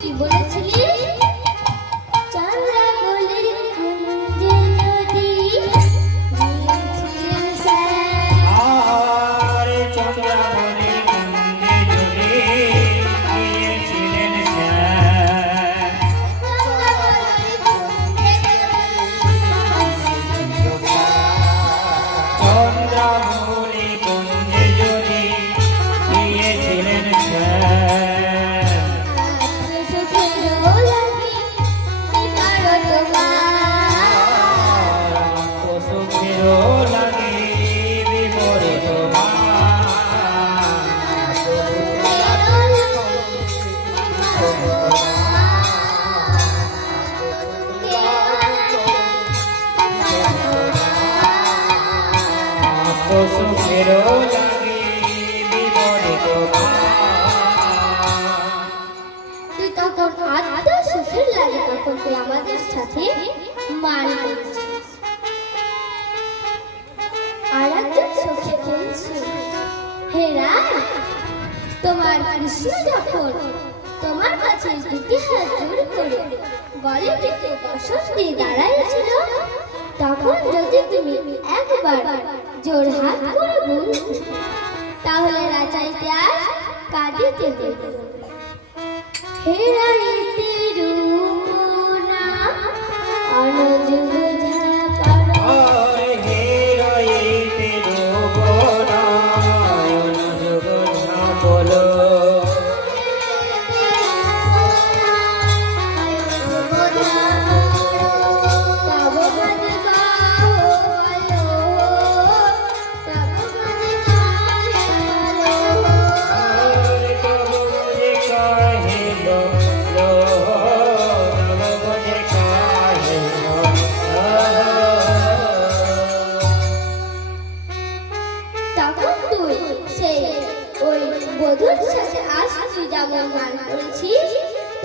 কি বলেছিলিস? চন্দ্রাবলীর কুঞ্জে যদি গিয়েছিলেন স্যার। চন্দ্রাবলীর কুঞ্জে যদি গিয়েছিলেন স্যার। চন্দ্রাবলী কুঞ্জে যদি গিয়েছিলেন স্যার। তুই তখন আত্মা সুখের লাগে তখন তুই আমাদের সাথে মান করেছিস। আর একজন সখী বলছে, হে রায়, তোমার কৃষ্ণ যখন তোমার কাছে দুটি হাত জোর করে গলে পেতে বসন দিয়ে দাঁড়াইছিল, তখন যদি তুমি একবার জোর হাত করে বলতে, তাহলে রাজাইতে আর কাঁদিতে দেবে। হে রাইতে রূপনা অনযোগ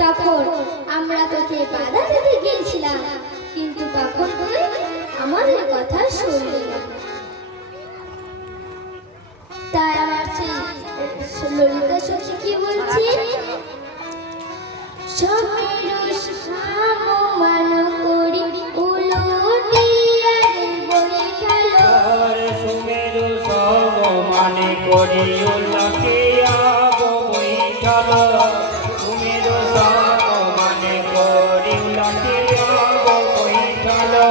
তখন আমরা তোকে বাধা দিতে গিয়েছিলাম, কিন্তু তখন তুই আমাদের কথা শুনলি না। তাই আমার সেই ললিতা সখী কি বলছি, সমেরু সমমান করি উলটিয়া রে বৈঠালো। সুমেরু সমমান করি উলটিয়া বৈঠালো। সুমেরু সমমান করি উলটিয়া বৈঠালো।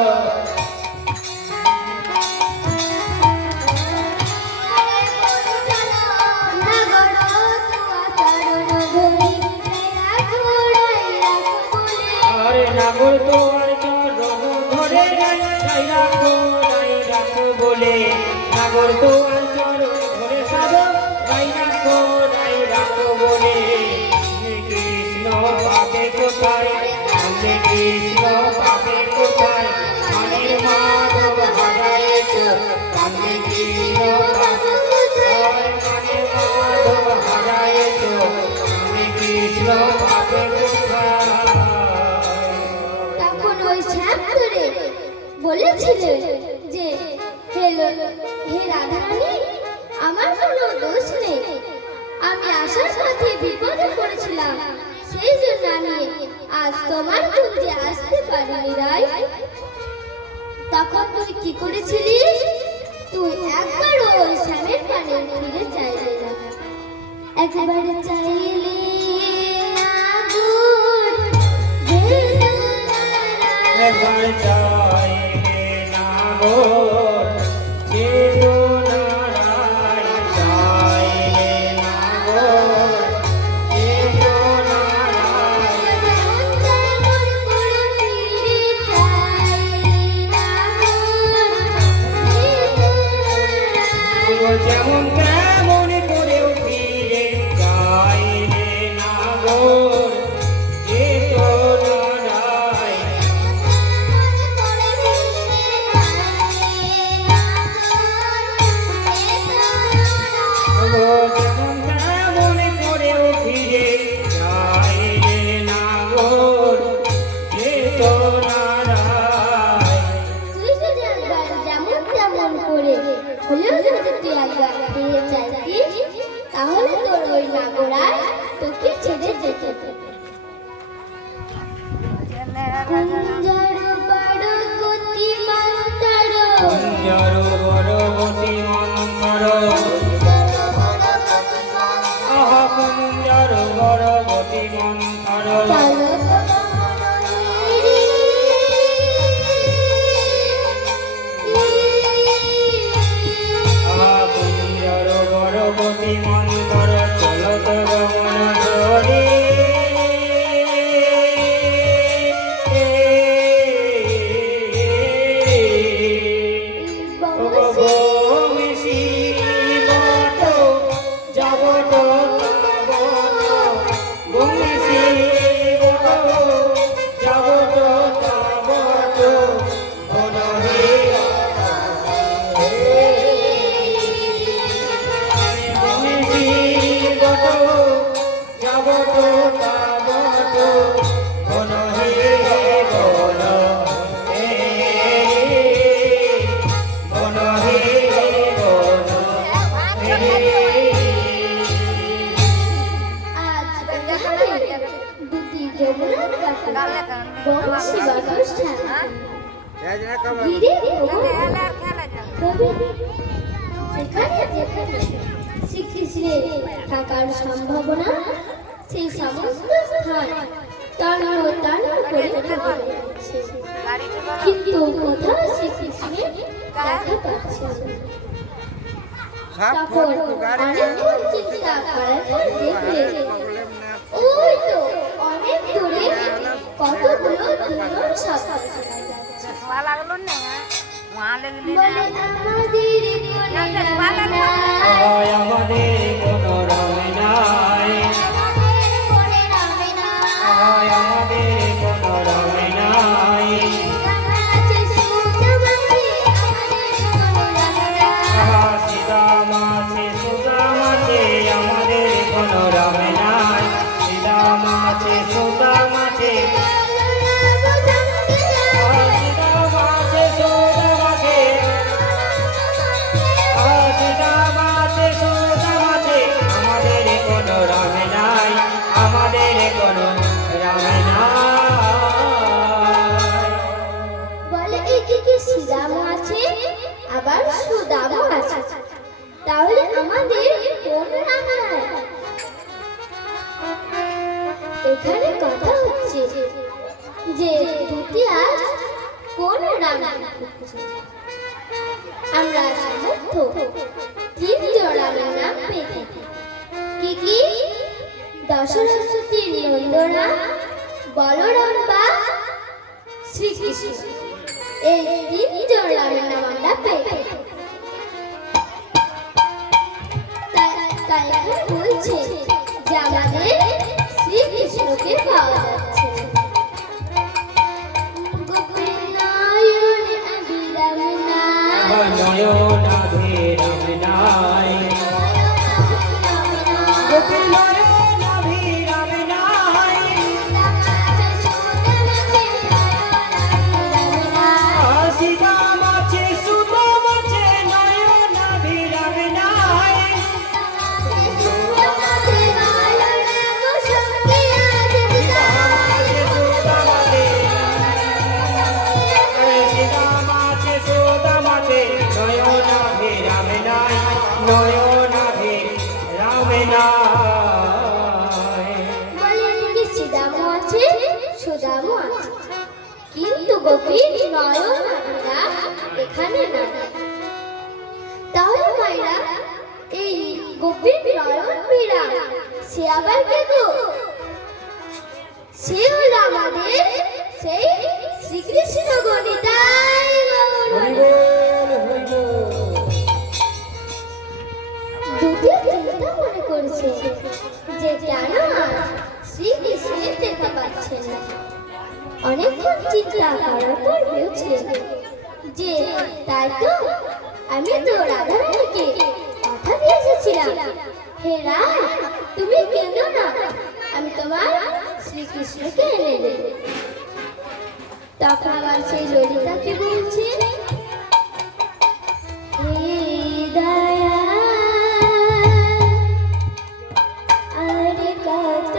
নাগর তো আর চরণ ধরে রাখো বলে, নাগর তো আর চরণ ধরে সাধো রাখো বলে। কৃষ্ণ পাবে কোথায়, কৃষ্ণ পাবে কোথায়, মনের মাধব হারায়েছ, কৃষ্ণ পাবে কোথায়, মনের মাধব হারায়েছ, কৃষ্ণ পাবে কোথায়। বলেছিলেন যে হে রাধারানী, আমার কোনো দোষ নেই, আমি আসার পথে বিপদে পড়েছিলাম, সেই জন্য আমি আজ তোমার কুঞ্জে আসতে পারিনি রায়। তখন তুই কি করেছিলিস? তুই একবার ওই শ্যামের পানে ফিরে চাইলে না, একবার চাইলে একবার চাইলে নাগর চেতনারায়, চাইলে নাগর চেতনারায়। যেমন তেমন করেও ফিরে চাইলে নাগর চেতনারায়। কুঞ্জর বড় গতি মন্তর কুঞ্জর বরবতী মন্তর আহা কুঞ্জর বরবতী মন্তর আহা কুঞ্জর বরবতী মন্তর চলত গমন ধরে শ্রীকৃষ্ণের থাকার সম্ভাবনা সেই সমস্ত স্থান তন্ন তন্ন করে থাকা যাচ্ছে। কিন্তু কোথাও শ্রীকৃষ্ণের দেখা পাচ্ছে না। তখন অনেকক্ষণ চিন্তা করার পর দেখলে ওই তো অনেক দূরে কতগুলো ধনুর শব্দ শোনা যাচ্ছে। বলে আমাদের কোনো রাম নাই, আমাদের কোনো রাম নাই, সীতাম আছে সুদাম আছে আমাদের কোনো রাম নাই, সীতাম আছে সুদাম আছে আবার সুদামও আছে, তাহলে আমাদের কোন রাম নাই? এখানে কথা হচ্ছে যে দুটি আজ কোন রাম খুঁজছে। আমরা সমর্থ তিনজন রামের নাম পেয়ে থাকি। কি কি? দশরথীর নন্দরাম, বলরাম বা শ্রীকৃষ্ণ, এই তিনজন রামের নাম আমরা পেয়ে থাকি। তাই এখানে বলছে যে আমাদের শ্রীকৃষ্ণকে পাওয়া যাচ্ছে। গোপীর নয়ন অভিরাম নাই, নয়ন অভিরাম নাই, গোপীর নয়ন অভিরাম নাই, সীতাম আছে সুদাম আছে নয়ন অভিরাম নাই, কিন্তু গোপীর নয়ন এখানে না। তাহলে মায়েরা এই গোপীর নয়ন বিরা সে আবার কে গো? সে হলো আমাদের সেই শ্রীকৃষ্ণ গণিতাই। দুটিও চিন্তা মনে করছে যে কেন আজ শ্রীকৃষ্ণের দেখা পাচ্ছে না। অনেকক্ষণ চিন্তা করার পর বুঝলে যে তাই তো আমি তো রাধারানীকে কথা দিয়ে এসেছিলাম, হে রাম তুমি কেঁদো না, আমি তোমার শ্রীকৃষ্ণকে এনে দেব। তখন আবার সেই ললিতা কি বলছে, হে দয়া আরে কত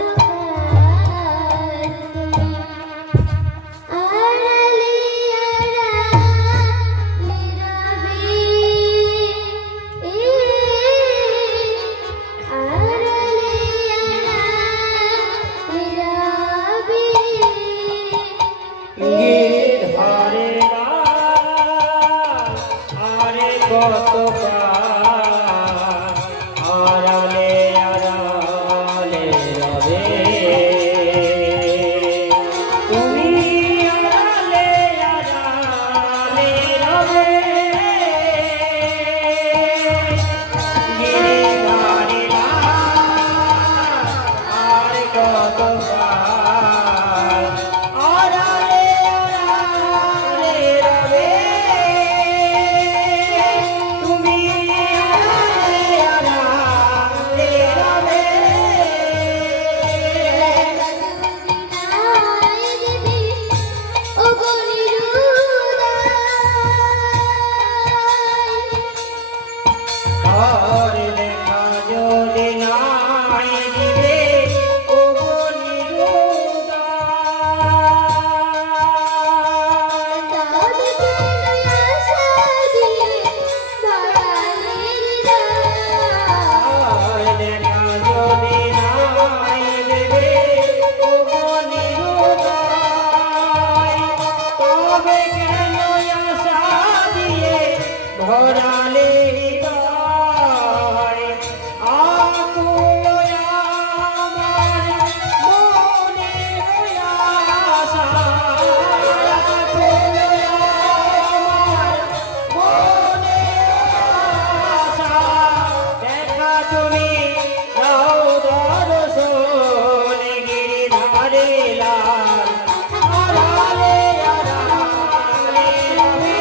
আড়ালে আড়ালে রবে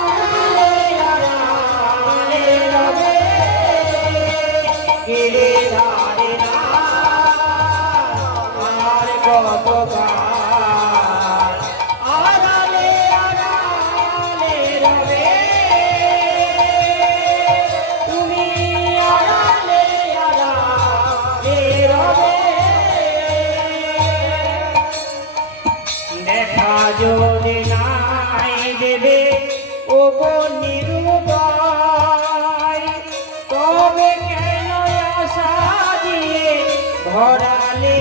আড়ালে আড়ালে রবে গিরে ধারে না আর কতকাল আড়ালে আড়ালে রবে তুমি আড়ালে আড়ালে রবে দেখা যদি নাই দেবে ও নিরুদয় তবে কেন আশা দিয়ে ভরালে